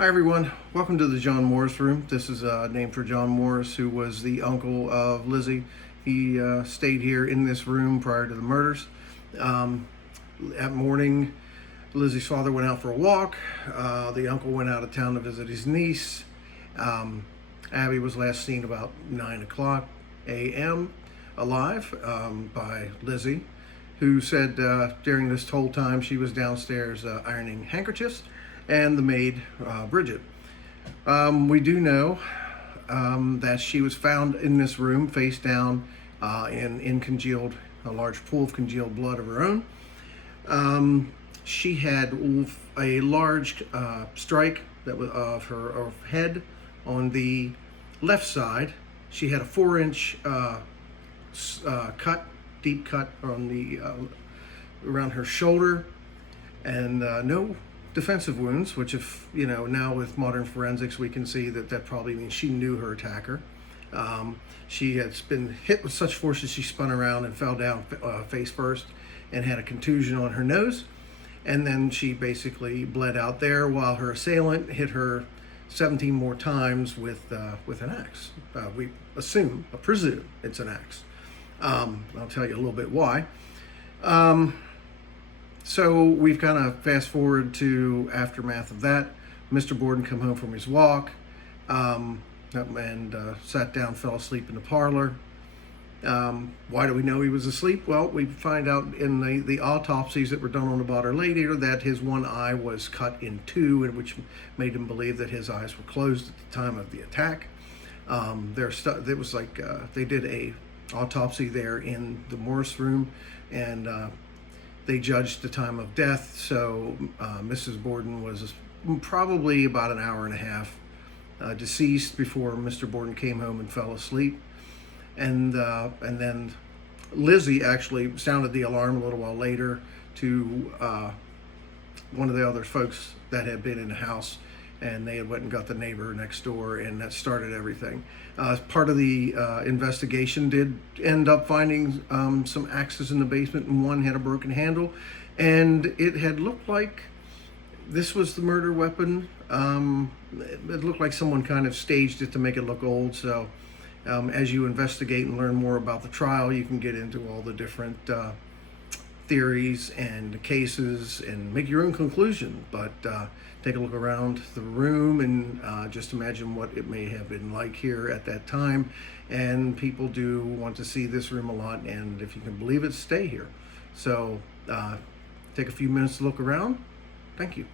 Hi everyone, welcome to the John Morris Room. This is named for John Morris, who was the uncle of Lizzie. He stayed here in this room prior to the murders. That morning, Lizzie's father went out for a walk. The uncle went out of town to visit his niece. Abby was last seen about 9 o'clock a.m. alive by Lizzie, who said during this whole time she was downstairs ironing handkerchiefs, and the maid, Bridget. We do know that she was found in this room face down in congealed, a large pool of congealed blood of her own. She had a large strike that was of her head on the left side. She had a 4-inch cut, deep cut on the around her shoulder, and no defensive wounds, which, if you know, now with modern forensics we can see that probably means she knew her attacker. She had been hit with such force that she spun around and fell down face first and had a contusion on her nose, and then she basically bled out there while her assailant hit her 17 more times with an axe. We presume it's an axe. I'll tell you a little bit why. So we've kind of fast forward to aftermath of that. Mr. Borden come home from his walk and sat down, fell asleep in the parlor. Why do we know he was asleep? Well, we find out in the autopsies that were done on the body later that his one eye was cut in two, which made him believe that his eyes were closed at the time of the attack. It was like they did a autopsy there in the Morris room, and they judged the time of death. So Mrs. Borden was probably about an hour and a half deceased before Mr. Borden came home and fell asleep. And then Lizzie actually sounded the alarm a little while later to one of the other folks that had been in the house, and they had went and got the neighbor next door, and that started everything. Part of the investigation did end up finding some axes in the basement, and one had a broken handle, and it had looked like this was the murder weapon. It looked like someone kind of staged it to make it look old. So as you investigate and learn more about the trial, you can get into all the different theories and cases and make your own conclusion. But take a look around the room and just imagine what it may have been like here at that time. And people do want to see this room a lot, and if you can believe it, stay here. So take a few minutes to look around. Thank you.